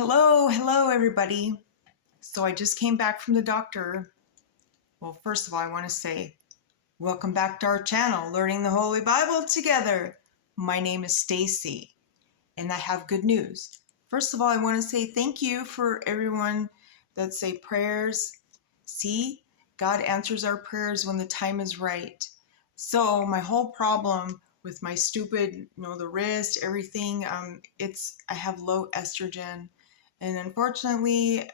Hello, everybody. So I just came back from the doctor. Well, first of all, I want to say welcome back to our channel, Learning the Holy Bible Together. My name is Stacy, and I have good news. First of all, I want to say thank you for everyone that say prayers. See, God answers our prayers when the time is right. So my whole problem with my stupid, the wrist, everything, I have low estrogen. And unfortunately,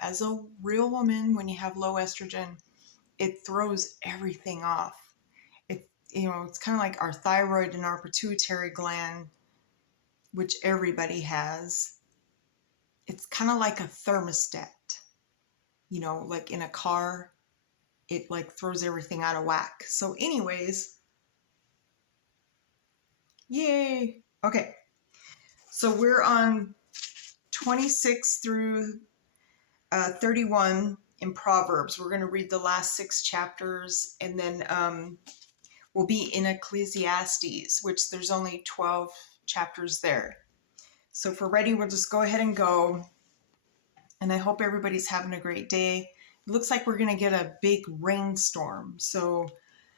as a real woman, when you have low estrogen, it throws everything off. It's kind of like our thyroid and our pituitary gland, which everybody has. It's kind of like a thermostat, like in a car, it like throws everything out of whack. So anyways, yay. Okay. So we're on 26 through 31 in Proverbs. We're going to read the last 6 chapters, and then we'll be in Ecclesiastes, which there's only 12 chapters there. So if we're ready, we'll just go ahead and go. And I hope everybody's having a great day. It looks like we're going to get a big rainstorm. So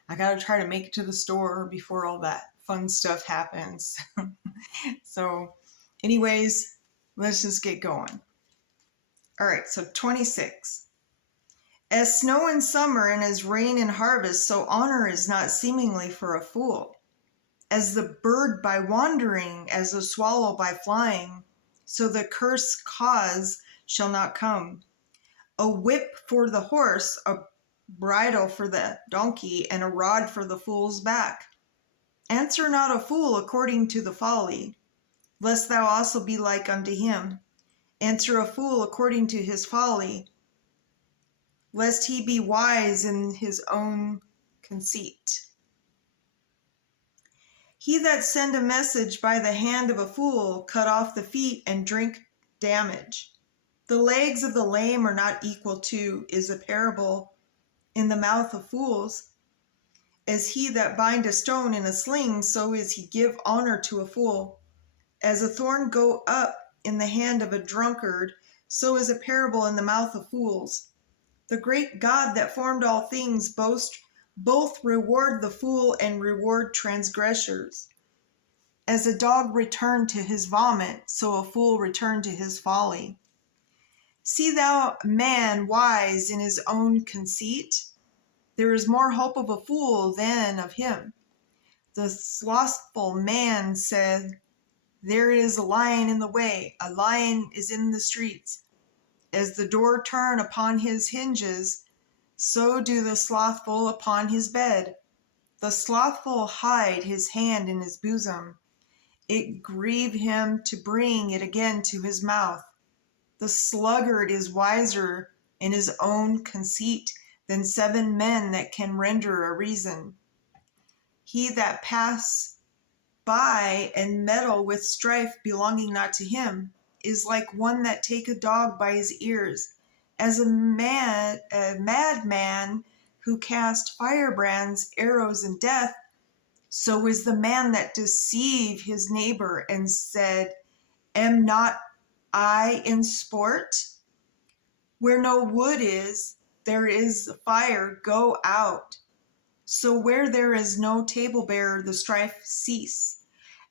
I got to try to make it to the store before all that fun stuff happens. So anyways, let's just get going. All right, so 26. As snow in summer and as rain in harvest, so honor is not seemingly for a fool. As the bird by wandering, as the swallow by flying, so the curse cause shall not come. A whip for the horse, a bridle for the donkey, and a rod for the fool's back. Answer not a fool according to the folly, lest thou also be like unto him. Answer a fool according to his folly, lest he be wise in his own conceit. He that send a message by the hand of a fool cut off the feet and drink damage. The legs of the lame are not equal to, is a parable in the mouth of fools. As he that bind a stone in a sling, so is he give honor to a fool. As a thorn go up in the hand of a drunkard, so is a parable in the mouth of fools. The great God that formed all things both reward the fool and reward transgressors. As a dog returned to his vomit, so a fool returned to his folly. See thou man wise in his own conceit? There is more hope of a fool than of him. The slothful man said, there is a lion in the way, a lion is in the streets. As the door turn upon his hinges, so do the slothful upon his bed. The slothful hide his hand in his bosom. It grieve him to bring it again to his mouth. The sluggard is wiser in his own conceit than 7 men that can render a reason. He that pass by and meddle with strife belonging not to him is like one that take a dog by his ears. As a madman who cast firebrands, arrows, and death, so is the man that deceived his neighbor and said, am not I in sport? Where no wood is, there is fire, go out. So where there is no table bearer, the strife cease.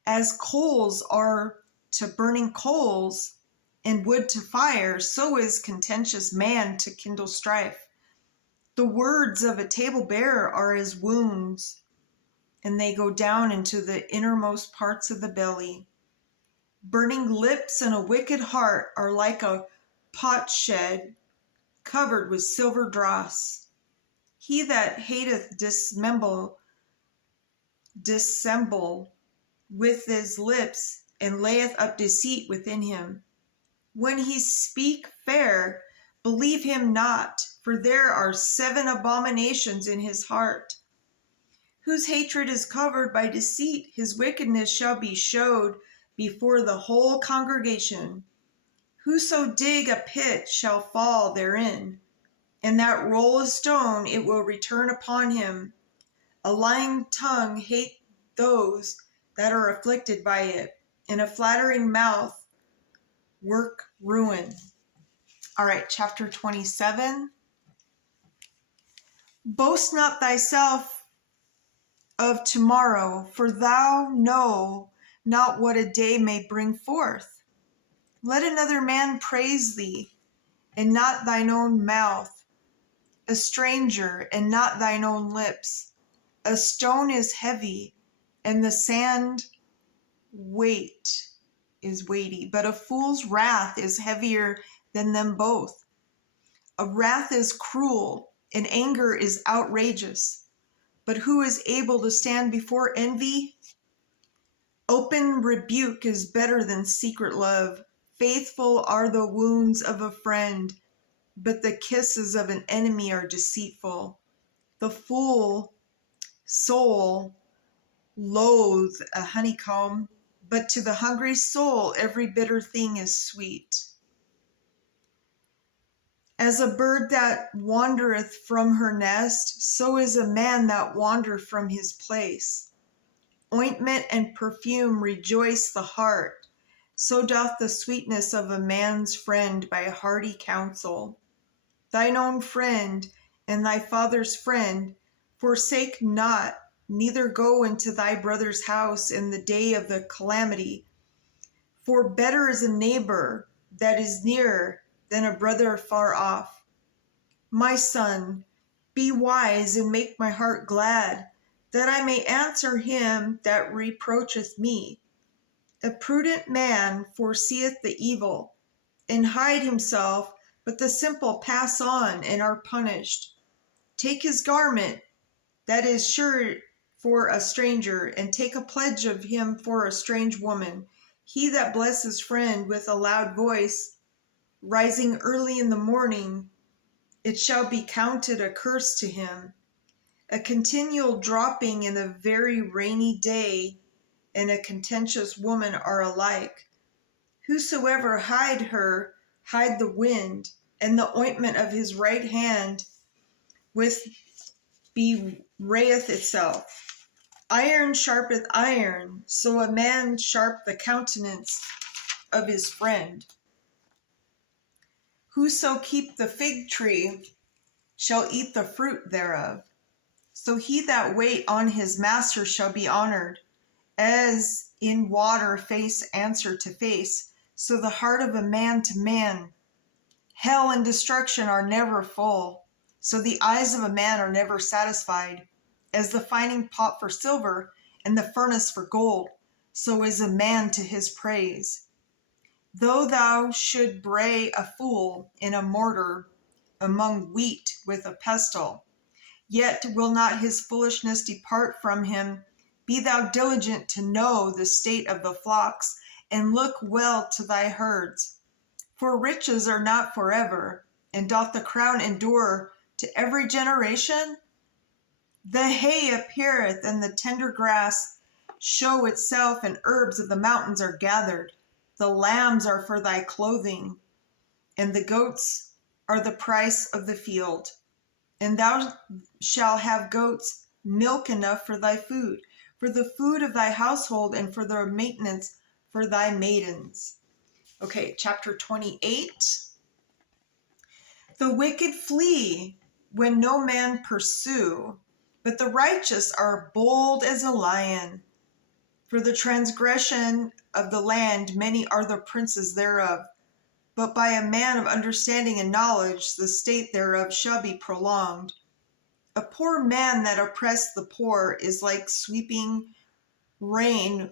As coals are to burning coals, and wood to fire, so is contentious man to kindle strife. The words of a table bearer are as wounds, and they go down into the innermost parts of the belly. Burning lips and a wicked heart are like a potsherd covered with silver dross. He that hateth dissemble with his lips, and layeth up deceit within him. When he speak fair, believe him not, for there are 7 abominations in his heart. Whose hatred is covered by deceit, his wickedness shall be showed before the whole congregation. Whoso dig a pit shall fall therein, and that roll a stone, it will return upon him. A lying tongue hate those that are afflicted by it, and a flattering mouth work ruin. All right, chapter 27. Boast not thyself of tomorrow, for thou know not what a day may bring forth. Let another man praise thee, and not thine own mouth, a stranger, and not thine own lips. A stone is heavy, and the sand is weighty, but a fool's wrath is heavier than them both. A wrath is cruel, and anger is outrageous. But who is able to stand before envy? Open rebuke is better than secret love. Faithful are the wounds of a friend, but the kisses of an enemy are deceitful. The fool soul loathes a honeycomb, but to the hungry soul every bitter thing is sweet. As a bird that wandereth from her nest, so is a man that wandereth from his place. Ointment and perfume rejoice the heart, so doth the sweetness of a man's friend by hearty counsel. Thine own friend and thy father's friend forsake not, neither go into thy brother's house in the day of the calamity. For better is a neighbor that is near than a brother far off. My son, be wise and make my heart glad, that I may answer him that reproacheth me. A prudent man foreseeth the evil, and hide himself, but the simple pass on and are punished. Take his garment, that is sure for a stranger, and take a pledge of him for a strange woman. He that blesses friend with a loud voice, rising early in the morning, it shall be counted a curse to him. A continual dropping in a very rainy day and a contentious woman are alike. Whosoever hide the wind, and the ointment of his right hand with bewrayeth itself. Iron sharpeth iron, so a man sharp the countenance of his friend. Whoso keep the fig tree shall eat the fruit thereof. So he that wait on his master shall be honored. As in water face answer to face, so the heart of a man to man. Hell and destruction are never full, so the eyes of a man are never satisfied. As the fining pot for silver and the furnace for gold, so is a man to his praise. Though thou should bray a fool in a mortar among wheat with a pestle, yet will not his foolishness depart from him. Be thou diligent to know the state of the flocks, and look well to thy herds. For riches are not forever, and doth the crown endure to every generation? The hay appeareth, and the tender grass show itself, and herbs of the mountains are gathered. The lambs are for thy clothing, and the goats are the price of the field. And thou shalt have goats, milk enough for thy food, for the food of thy household, and for the maintenance for thy maidens. Okay, chapter 28. The wicked flee when no man pursue, but the righteous are bold as a lion. For the transgression of the land many are the princes thereof, but by a man of understanding and knowledge the state thereof shall be prolonged. A poor man that oppresseth the poor is like sweeping rain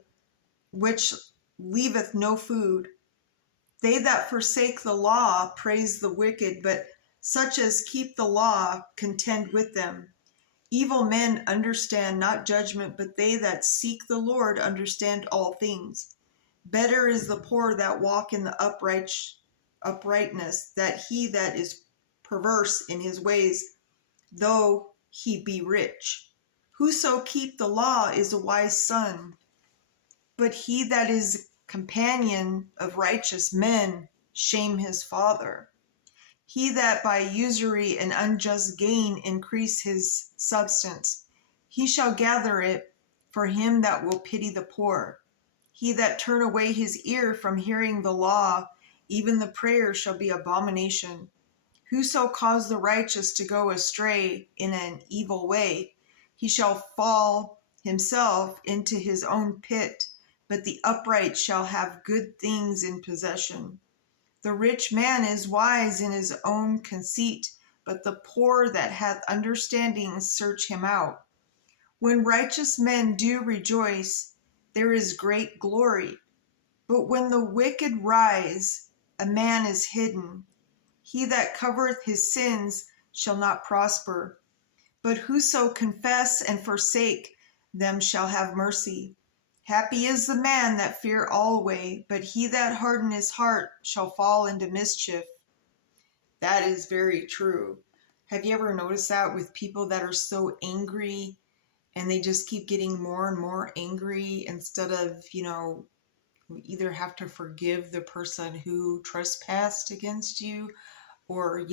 which leaveth no food. They that forsake the law praise the wicked, but such as keep the law contend with them. Evil men understand not judgment, but they that seek the Lord understand all things. Better is the poor that walk in the uprightness, than he that is perverse in his ways, though he be rich. Whoso keep the law is a wise son, but he that is companion of righteous men shame his father. He that by usury and unjust gain increase his substance, he shall gather it for him that will pity the poor. He that turn away his ear from hearing the law even the prayer shall be abomination. Whoso cause the righteous to go astray in an evil way, he shall fall himself into his own pit, but the upright shall have good things in possession. The rich man is wise in his own conceit, but the poor that hath understanding search him out. When righteous men do rejoice, there is great glory. But when the wicked rise, a man is hidden. He that covereth his sins shall not prosper. But whoso confess and forsake them shall have mercy. Happy is the man that fear alway, but he that harden his heart shall fall into mischief. That is very true. Have you ever noticed that with people that are so angry and they just keep getting more and more angry instead of, you either have to forgive the person who trespassed against you or,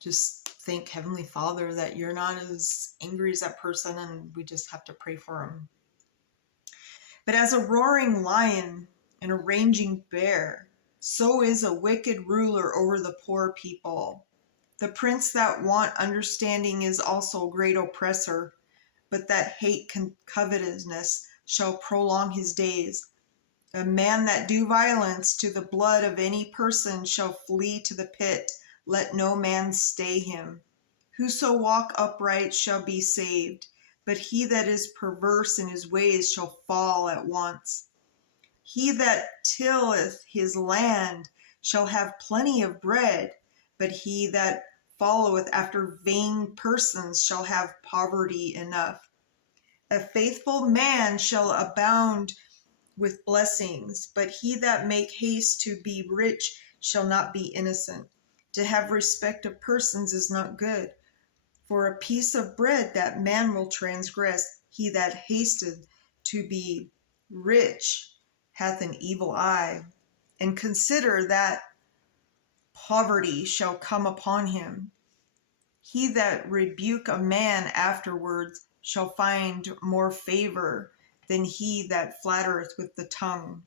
just thank Heavenly Father that you're not as angry as that person and we just have to pray for him. But as a roaring lion and a raging bear, so is a wicked ruler over the poor people. The prince that want understanding is also a great oppressor, but that hate covetousness shall prolong his days. A man that do violence to the blood of any person shall flee to the pit. Let no man stay him. Whoso walk upright shall be saved, but he that is perverse in his ways shall fall at once. He that tilleth his land shall have plenty of bread, but he that followeth after vain persons shall have poverty enough. A faithful man shall abound with blessings, but he that make haste to be rich shall not be innocent. To have respect of persons is not good. For a piece of bread that man will transgress, he that hasted to be rich hath an evil eye. And consider that poverty shall come upon him. He that rebuke a man afterwards shall find more favor than he that flattereth with the tongue.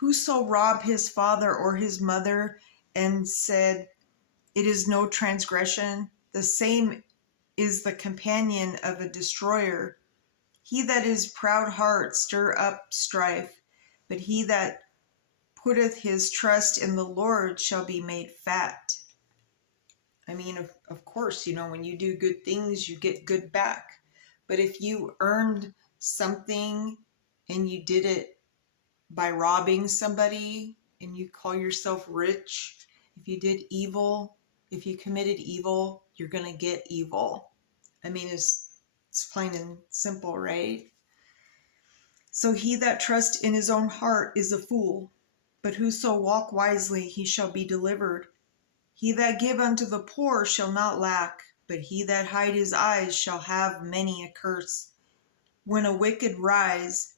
Whoso rob his father or his mother and said, it is no transgression, the same is the companion of a destroyer. He that is proud heart stir up strife, but he that putteth his trust in the Lord shall be made fat. I mean, of course, when you do good things, you get good back. But if you earned something and you did it by robbing somebody and you call yourself rich, if you did evil, if you committed evil, you're going to get evil. I mean, it's plain and simple, right? So he that trusts in his own heart is a fool, but whoso walk wisely, he shall be delivered. He that give unto the poor shall not lack, but he that hide his eyes shall have many a curse. When a wicked rise,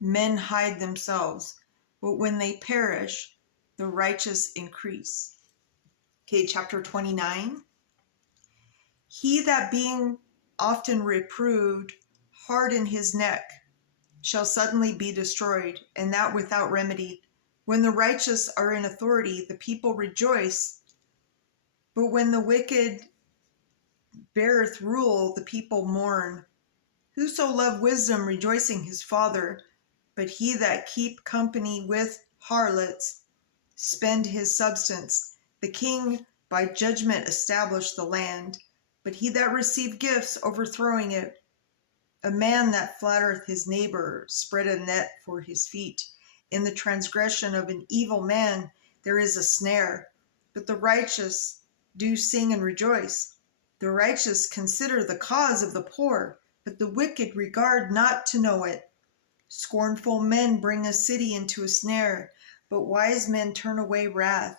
men hide themselves, but when they perish, the righteous increase. Okay, chapter 29. He that being often reproved harden his neck shall suddenly be destroyed, and that without remedy. When the righteous are in authority, the people rejoice, but when the wicked beareth rule, the people mourn. Whoso love wisdom, rejoicing his father, but he that keep company with harlots spend his substance. The king by judgment established the land, but he that received gifts overthrowing it. A man that flattereth his neighbor spread a net for his feet. In the transgression of an evil man there is a snare, but the righteous do sing and rejoice. The righteous consider the cause of the poor, but the wicked regard not to know it. Scornful men bring a city into a snare, but wise men turn away wrath.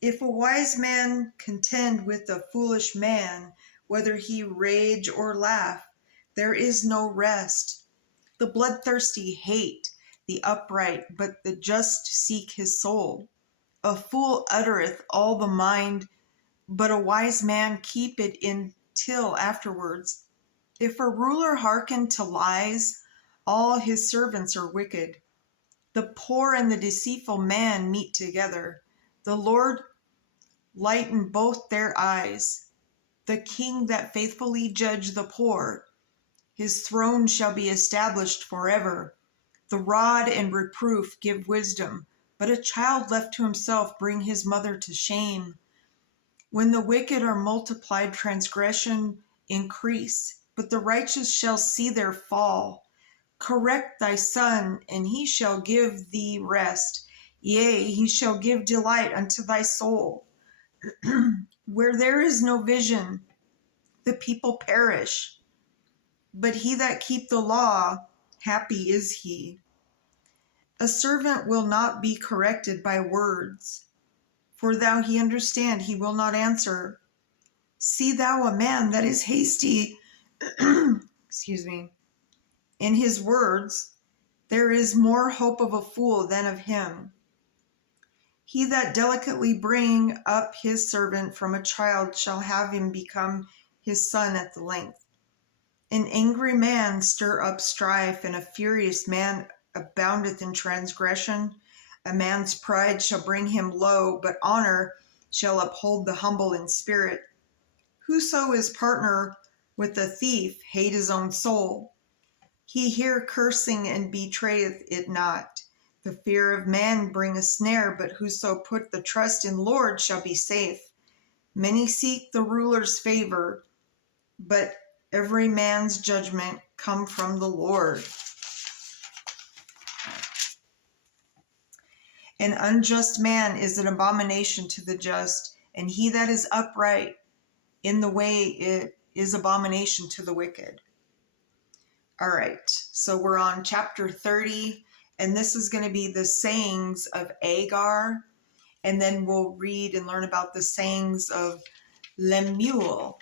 If a wise man contend with a foolish man, whether he rage or laugh, there is no rest. The bloodthirsty hate the upright, but the just seek his soul. A fool uttereth all the mind, but a wise man keep it in till afterwards. If a ruler hearken to lies, all his servants are wicked. The poor and the deceitful man meet together. The Lord lighten both their eyes. The king that faithfully judge the poor, his throne shall be established forever. The rod and reproof give wisdom, but a child left to himself bring his mother to shame. When the wicked are multiplied, transgression increase, but the righteous shall see their fall. Correct thy son, and he shall give thee rest. Yea, he shall give delight unto thy soul. Where there is no vision, the people perish. But he that keep the law, happy is he. A servant will not be corrected by words, for thou he understand, he will not answer. See thou a man that is hasty, excuse me, in his words, there is more hope of a fool than of him. He that delicately bring up his servant from a child shall have him become his son at the length. An angry man stir up strife, and a furious man aboundeth in transgression. A man's pride shall bring him low, but honor shall uphold the humble in spirit. Whoso is partner with a thief hate his own soul. He hear cursing and betrayeth it not. The fear of man bring a snare, but whoso put the trust in Lord shall be safe. Many seek the ruler's favor, but every man's judgment come from the Lord. An unjust man is an abomination to the just, and he that is upright in the way it is abomination to the wicked. All right, so we're on chapter 30, and this is going to be the sayings of Agar, and then we'll read and learn about the sayings of Lemuel.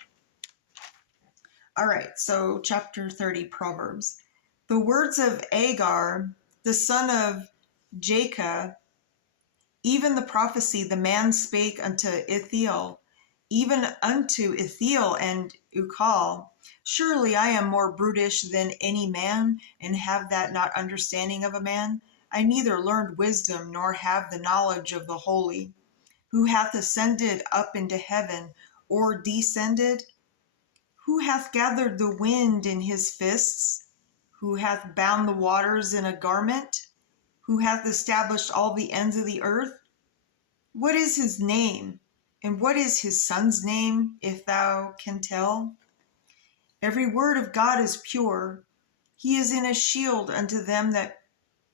All right, so chapter 30, Proverbs. The words of Agar, the son of Jacob, even the prophecy the man spake unto Ithiel, even unto Ithiel and Ukal. Surely I am more brutish than any man, and have that not understanding of a man. I neither learned wisdom, nor have the knowledge of the holy. Who hath ascended up into heaven, or descended? Who hath gathered the wind in his fists? Who hath bound the waters in a garment? Who hath established all the ends of the earth? What is his name? And what is his son's name, if thou can tell? Every word of God is pure. He is in a shield unto them that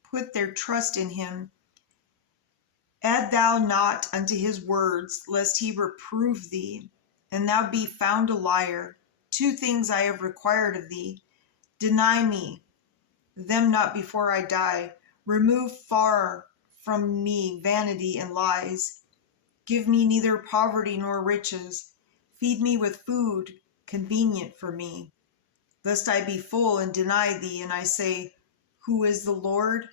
put their trust in him. Add thou not unto his words, lest he reprove thee, and thou be found a liar. 2 things I have required of thee. Deny me them not before I die. Remove far from me vanity and lies. Give me neither poverty nor riches. Feed me with food convenient for me, lest I be full and deny thee, and I say, who is the Lord?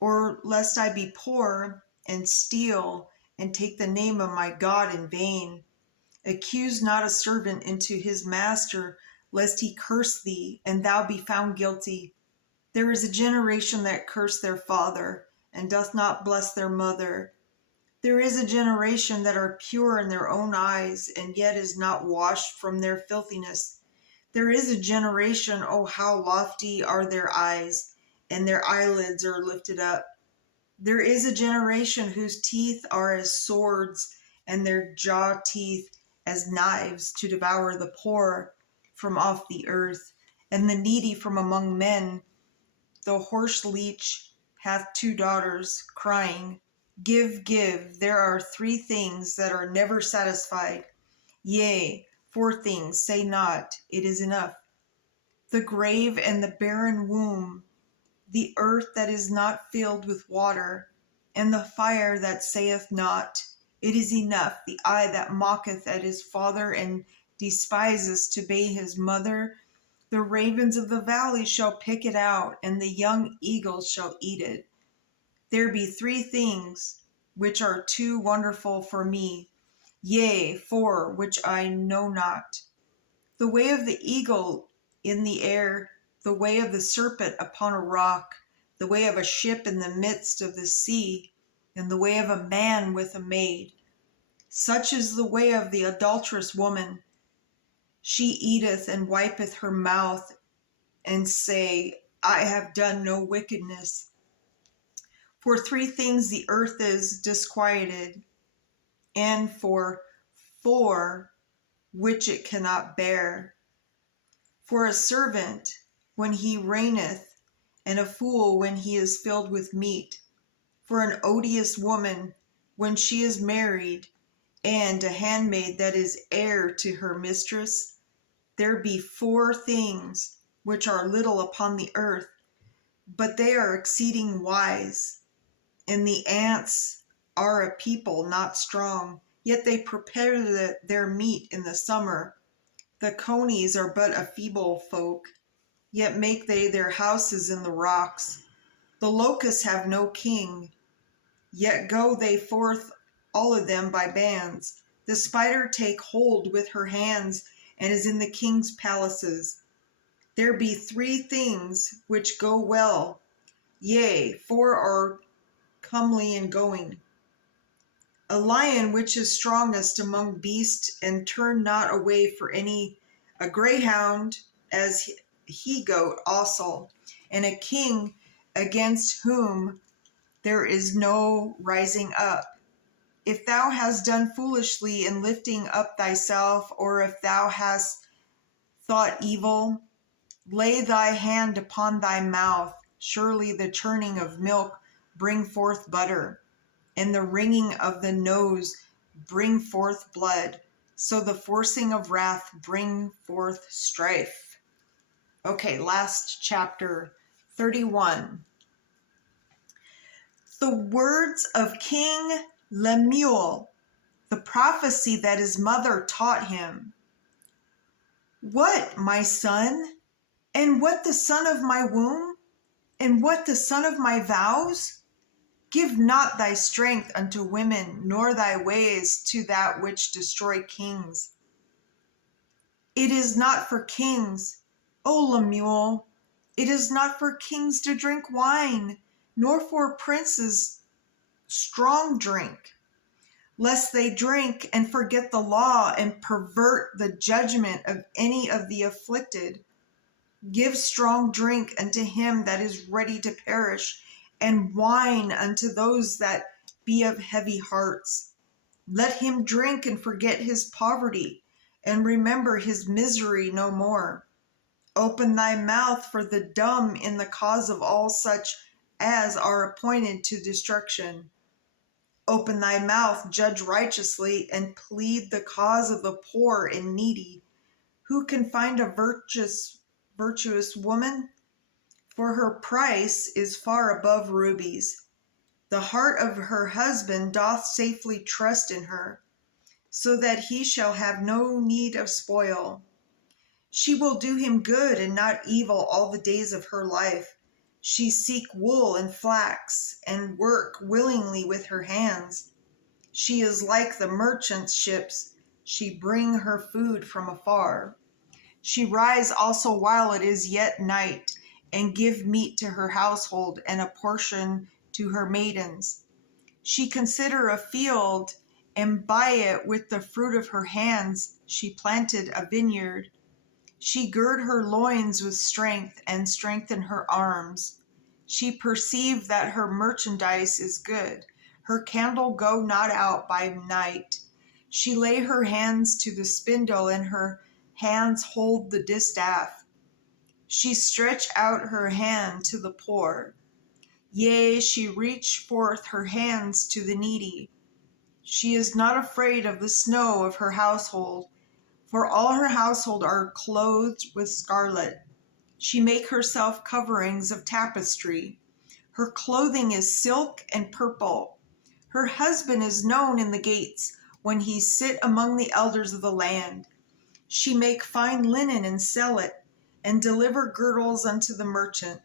Or lest I be poor and steal and take the name of my God in vain. Accuse not a servant into his master, lest he curse thee, and thou be found guilty. There is a generation that curse their father, and doth not bless their mother. There is a generation that are pure in their own eyes, and yet is not washed from their filthiness. There is a generation, oh, how lofty are their eyes, and their eyelids are lifted up. There is a generation whose teeth are as swords, and their jaw teeth as knives, to devour the poor from off the earth, and the needy from among men. The horse leech hath 2 daughters, crying, give, give. There are 3 things that are never satisfied. Yea, 4 things, say not, it is enough. The grave and the barren womb, the earth that is not filled with water, and the fire that saith not, it is enough. The eye that mocketh at his father and despises to obey his mother. The ravens of the valley shall pick it out, and the young eagles shall eat it. There be 3 things which are too wonderful for me, yea, 4 which I know not. The way of the eagle in the air, the way of the serpent upon a rock, the way of a ship in the midst of the sea, and the way of a man with a maid. Such is the way of the adulterous woman. She eateth and wipeth her mouth, and say, I have done no wickedness. For three things the earth is disquieted, and for four which it cannot bear. For a servant when he reigneth, and a fool when he is filled with meat. For an odious woman when she is married, and a handmaid that is heir to her mistress. There be four things which are little upon the earth, but they are exceeding wise. And the ants are a people not strong, yet they prepare their meat in the summer. The conies are but a feeble folk, yet make they their houses in the rocks. The locusts have no king, yet go they forth all of them by bands. The spider take hold with her hands, and is in the king's palaces. There be three things which go well, yea, four are comely in going. A lion which is strongest among beasts, and turn not away for any, a greyhound as he goat also, and a king against whom there is no rising up. If thou hast done foolishly in lifting up thyself, or if thou hast thought evil, lay thy hand upon thy mouth. Surely the churning of milk bring forth butter, and the wringing of the nose bring forth blood. So the forcing of wrath bring forth strife. Okay, last chapter, 31. The words of King Lemuel, the prophecy that his mother taught him. What, my son? And what the son of my womb? And what the son of my vows? Give not thy strength unto women, nor thy ways to that which destroy kings. It is not for kings, O Lemuel, it is not for kings to drink wine, nor for princes strong drink, lest they drink and forget the law and pervert the judgment of any of the afflicted. Give strong drink unto him that is ready to perish, and wine unto those that be of heavy hearts. Let him drink and forget his poverty, and remember his misery no more. Open thy mouth for the dumb in the cause of all such as are appointed to destruction. Open thy mouth, judge righteously, and plead the cause of the poor and needy. Who can find a virtuous woman? For her price is far above rubies. The heart of her husband doth safely trust in her, so that he shall have no need of spoil. She will do him good and not evil all the days of her life. She seek wool and flax, and work willingly with her hands. She is like the merchant's ships. She bring her food from afar. She rise also while it is yet night, and give meat to her household, and a portion to her maidens. She consider a field, and by it with the fruit of her hands she planted a vineyard. She gird her loins with strength, and strengthen her arms. She perceive that her merchandise is good. Her candle go not out by night. She lay her hands to the spindle, and her hands hold the distaff. She stretch out her hand to the poor. Yea, she reach forth her hands to the needy. She is not afraid of the snow of her household, for all her household are clothed with scarlet. She make herself coverings of tapestry. Her clothing is silk and purple. Her husband is known in the gates, when he sit among the elders of the land. She make fine linen and sell it, and deliver girdles unto the merchant.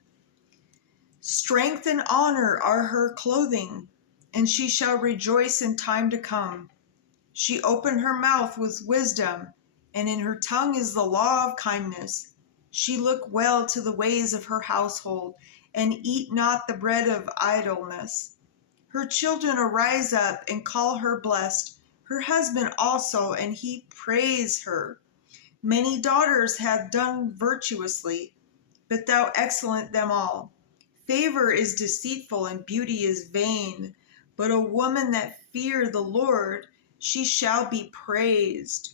Strength and honor are her clothing, and she shall rejoice in time to come. She opened her mouth with wisdom, and in her tongue is the law of kindness. She look well to the ways of her household, and eat not the bread of idleness. Her children arise up and call her blessed, her husband also, and he praise her. Many daughters have done virtuously, but thou excellent them all. Favor is deceitful and beauty is vain, but a woman that fear the Lord, she shall be praised.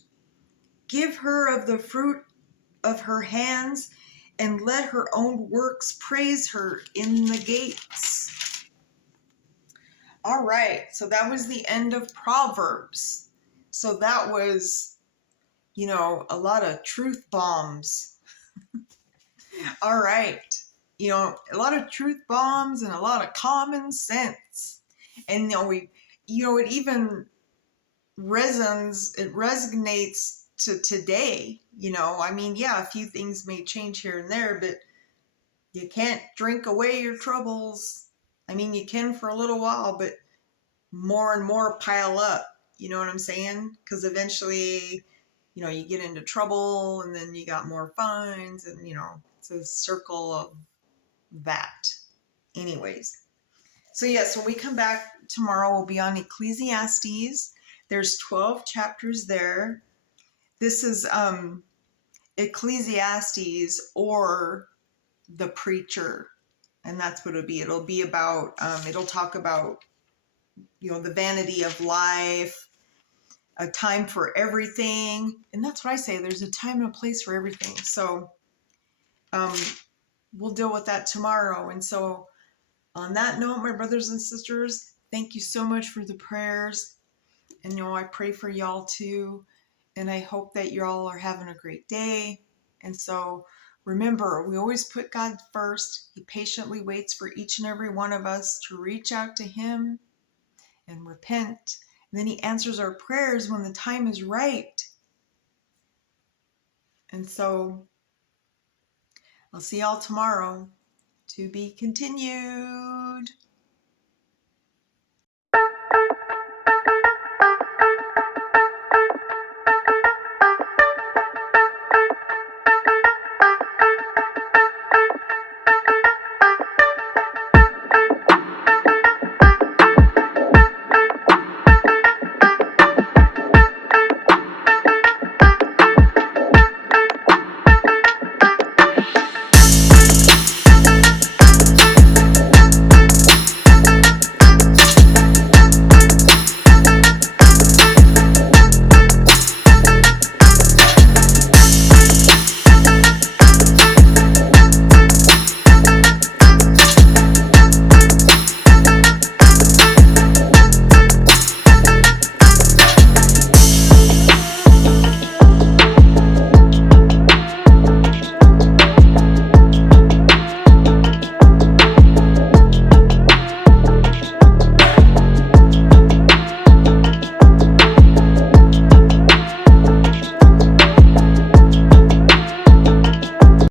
Give her of the fruit of her hands, and let her own works praise her in the gates. All right, so that was the end of Proverbs. So that was, a lot of truth bombs. All right. A lot of truth bombs and a lot of common sense. And it even resonates to today. Yeah, a few things may change here and there, but you can't drink away your troubles. You can for a little while, but more and more pile up. You know what I'm saying? Because eventually, you get into trouble and then you got more fines and, it's a circle of that. Anyways, so yes, when we come back tomorrow, we'll be on Ecclesiastes. There's 12 chapters there. This is Ecclesiastes, or the preacher, and that's what it'll be. It'll be about, it'll talk about, the vanity of life, a time for everything. And that's what I say, there's a time and a place for everything. So we'll deal with that tomorrow. And so on that note, my brothers and sisters, thank you so much for the prayers. And I pray for y'all too. And I hope that y'all are having a great day. And so remember, we always put God first. He patiently waits for each and every one of us to reach out to him and repent. And then he answers our prayers when the time is right. And so I'll see y'all tomorrow. To be continued.